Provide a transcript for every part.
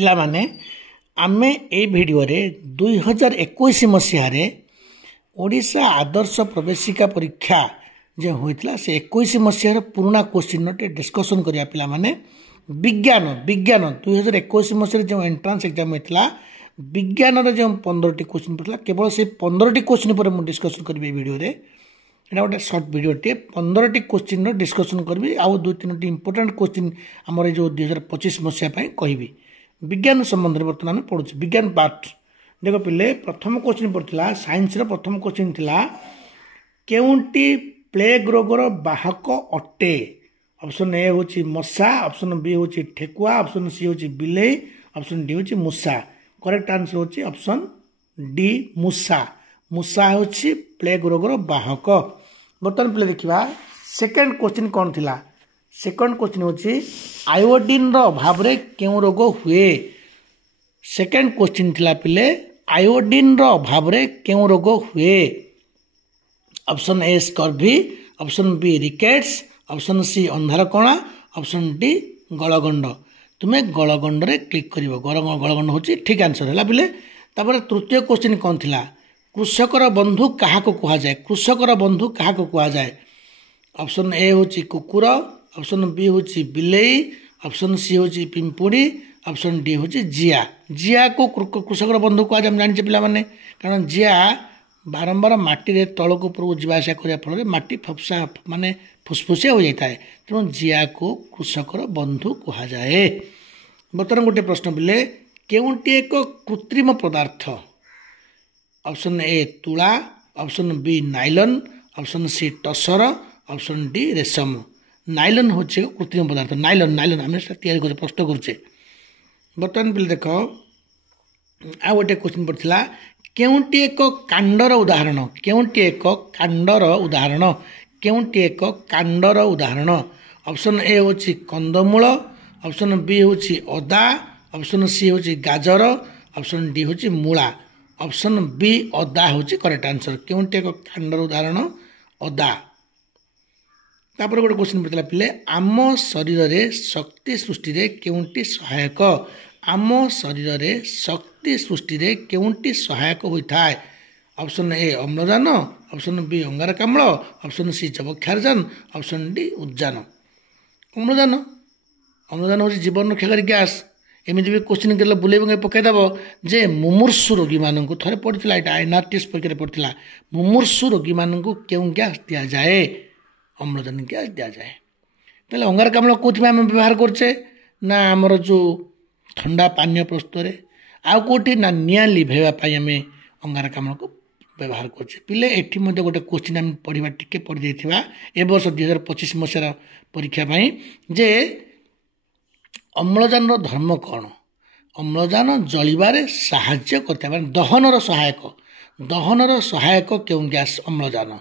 पिला माने आमे ए भिडियो रे 2021 मसीह ओडिशा आदर्श प्रवेशिका परीक्षा जो होइतला से 21 मसीह पुराना क्वेश्चन टे डिस्कशन करिया पिला माने विज्ञान विज्ञान 2021 मसीह जो एंट्रांस एग्जाम होइतला विज्ञान रे जो 15 टी क्वेश्चन पड़ला केवल से 15 टी क्वेश्चन पर मु डिस्कशन करबी वीडियो रे एटा गोटे सर्ट वीडियो टे 15 टी क्वेश्चन रो डिस्कशन करबी आ दो तीन टी इंपोर्टेंट क्वेश्चन हमर जो 2025 मसीह पई कहबी विज्ञान संबंध में बर्तमान पढ़ुचे विज्ञान पार्ट देख पिले प्रथम क्वेश्चन पड़ता साइंस रो प्रथम क्वेश्चन थिला केउंटी प्लेग रोगर बाहक अटे ऑप्शन ए होची मशा ऑप्शन बी होची ठेकुआ ऑप्शन सी होची बिलेई ऑप्शन डी होची मूसा करेक्ट आंसर होची ऑप्शन डी मूसा मूसा होची प्लेग रोगर बाहक बर्तमान पिले देखिबा सेकंड क्वेश्चन कोन थिला सेकंड क्वेश्चन होची आयोडीन रो अभाव रे केउ रोग हुए सेकंड क्वेश्चन थिला पिले आयोडीन रो अभाव रे केउ रोग हुए option A scurvy option B rickets option C अंधार कणा ऑप्शन डी गलगंड तुमे गलगंड रे क्लिक करिवो गलगंड होची ठीक आंसर हैला पिले तापर तृतीय क्वेश्चन कोन थिला कृषकर बंधु काहा को कहा जाय कृषकर बंधु काहा को कहा जाय ऑप्शन ए होची कुकुर ऑप्शन बी होची बिलेई ऑप्शन सी होची पिंपुड़ी ऑप्शन डी होची जिया जिया को कृषक बंधु को आज हम जानिछे पिला माने कारण जिया बारंबार माटी रे तळक ऊपर जीवाशा करिया फल माटी फपसा माने फुसफुसिया हो जाता है तेणु जिया को कृषकर बंधु कहा जाए बर्तमान गोटे प्रश्न पिले केउंटी एक कृत्रिम पदार्थ ऑप्शन ए तुला option B nylon option C tussar option D रेशम नाइलन होचे कृत्रिम पदार्थ नाइलन नाइलन आम तैयारी कर प्रस्तुत करुचे बर्तमान पिले देख आ गोटे क्वेश्चन पड़ता केउंटी एक कांडर उदाहरण केउंटी एक कांडर उदाहरण केउंटी एक कांडर उदाहरण ऑप्शन ए होची कंदमूल ऑप्शन बी होची अदा ऑप्शन सी होची गाजर ऑप्शन डी होची मूला ऑप्शन बी अदा होची करेक्ट आंसर केउंटी एक कांडर उदाहरण अदा तापर गोटे क्वेश्चन पड़ता पिले आम शरीर रे शक्ति सृष्टि रे केउंटी सहायक आम शरीर रे शक्ति सृष्टि रे केउंटी सहायक होता है ऑप्शन ए अम्लजान ऑप्शन बी अंगारकाम्ल ऑप्शन सी जबक्षारजान ऑप्शन डी उद्जान अम्लजान अम्लजान हूँ जीवन रक्षाकारी गैस एमती भी क्वेश्चन कर बुले पकईदेव जे मुमूर्षु रोगी मानू थे पड़ा यहाँ एनआरटीएस परीक्षा पड़ा मुमूर्षु रोगी मानू क्यों गैस दि जाए अम्लजान गैस दि जाए तेल अंगारकाम्ल कौन आम व्यवहार करचे ना आमर जो ठंडा पानीय प्रस्तुत आउ कौटी ना निआ लिभेवाई आम अंगारकाम्ल को व्यवहार करचे पिले एठी गोटे क्वेश्चन आम पढ़ा टिके पढ़ी देथिबा ए वर्ष 2025 मसीहार परीक्षा जे अम्लजान धर्म कौन अम्लजान जलिबारे साहाय्य करता है दहनर सहायक क्यों गैस अम्लजान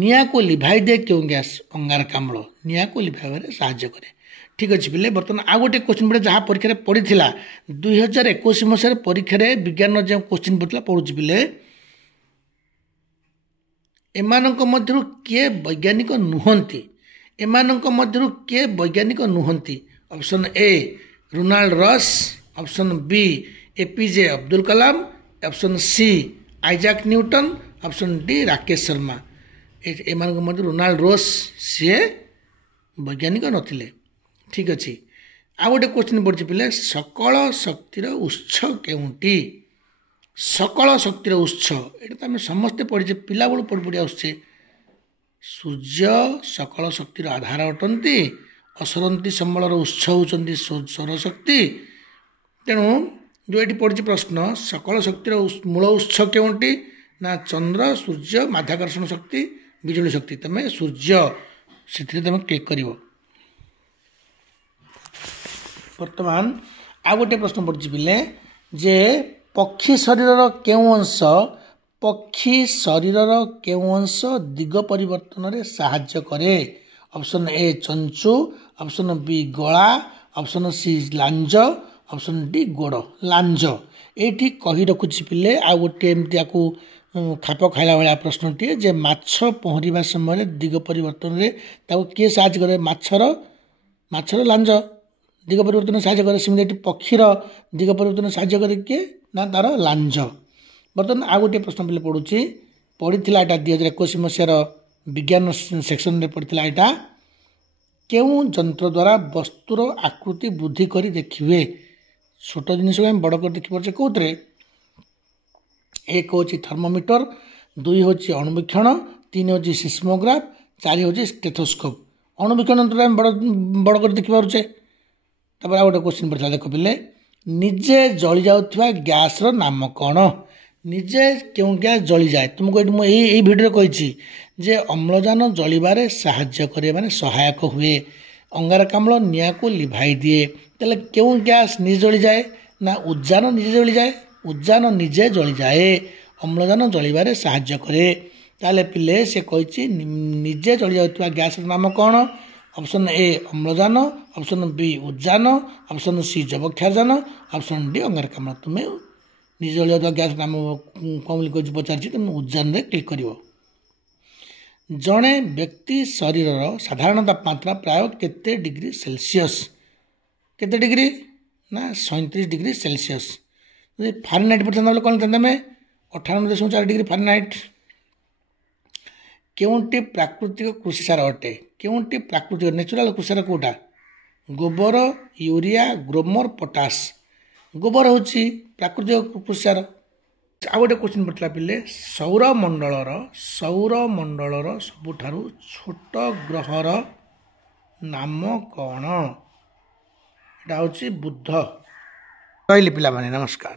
निआ को लिभाई दे क्यों गैस अंगारकाम्ल निआ को लिभाई साहाय्य करे ठीक अच्छे पिले बर्तमान आ गोटे क्वेश्चन पड़े जहाँ परीक्षा पड़ी 2021 मसीह परीक्षा विज्ञान जो क्वेश्चन पड़ता पढ़ुची पिले एमानक मध्यरु किए वैज्ञानिक नुहंती एमानक मध्यरु किए वैज्ञानिक नुहंती option A Ronald Ross option B APJ Abdul Kalam option C Isaac Newton option D Rakesh Sharma एमानक मध्य रोनाल्ड रॉस सी वैज्ञानिक नथिले ठीक अच्छे आ गोटे क्वेश्चन पड़े पिले सकल शक्तिर उत्स केउंटी सकल शक्तिर उत्स ये तो आम समस्ते पढ़े पिला बेलू पढ़ी पढ़ी आसुचे सूर्य सकल शक्तिर आधार अटंती असरंती सम्बलर उत्स होती सौरशक्ति तेणु जो ये पड़ी प्रश्न सकल शक्तिर मूल उत्स केउंटी ना चंद्र सूर्य माध्याकर्षण शक्ति बिजुली शक्ति तुम सूर्य से तुम क्लिक कर वर्तमान आ गोटे प्रश्न पड़ी पिले जे पक्षी शरीर केउं अंश दिग परिवर्तन रे साहाय्य करे ऑप्शन ए चंचु ऑप्शन बी गला ऑप्शन सी लांज ऑप्शन डी गोड़ लांज ये कही रखुची पिले आ गोटे एमती खाप खाइला भाया प्रश्नटी जे माछ पहरिबा समय दिग परिवर्तन रे किए साहाय्य करे माछर लांज दिग परिवर्तन साहाय्य करे सेमती पक्षीर दिग परिवर्तन साहाय्य करे किए ना तार लांझ। बर्तमान आ गोटे प्रश्न पे पढ़ुची पढ़ी एटा 2021 मसीहार विज्ञान सेक्शन रे पढ़ी एटा केउं जंत्र द्वारा वस्तुर आकृति वृद्धि करी देखिए छोट जिनिस को बड़ कर देखिपारे कौन एक हूँ थर्मोमीटर 2 हूँ अणुवीक्षण 3 हूँ सिस्मोग्राफ 4 हूँ स्टेथोस्कोप। अणुवीक्षण द्वारा बड़ कर देखिपारे। तब आ गए क्वेश्चन पड़ा देख पे निजे जली जाऊा गैस नाम कौन निजे क्यों गैस जली जाए तुमको ये भिडियो कही जे अम्लजान जलिबारे साहाय्य करे माने सहायक हुए अंगारकाम्ल निया को लिभाई दिए तेल क्यों गैस निजे जली जाए ना उद्जान निजे जली जाए उद्जान निजे जली जाए अम्लजान जलिबारे साहाय्य करे। ताले पिले से कही निजे जली जाउथुवा गैस नाम कौन ऑप्शन ए अम्लजान ऑप्शन बी उद्जान ऑप्शन सी जबक्षारजान ऑप्शन डी अंगारकाम्ल। तुम्हें निजे जली जाउथुवा गैस नाम कौन पचार तुम उद्जान रे क्लिक करिवो। जड़े व्यक्ति शरीर साधारण तापमात्रा प्राय केते डिग्री सेल्सियस केते डिग्री ना 37 डिग्री सेल्सियस फारेनहाइट पढ़ते कौन देते 98.4 डिग्री फारेनहाइट। केउंटी प्राकृतिक कृषिसार अटे केउंटी प्राकृतिक नेचुरल कृषिसार कोटा गोबर यूरिया ग्रोमर पोटास गोबर हूँ प्राकृतिक कृषिसार। आ गए क्वेश्चन पड़ता पे सौरमंडलर सबुठारु छोट ग्रहर नाम कौन एटा हूँ बुध। रही पिला नमस्कार।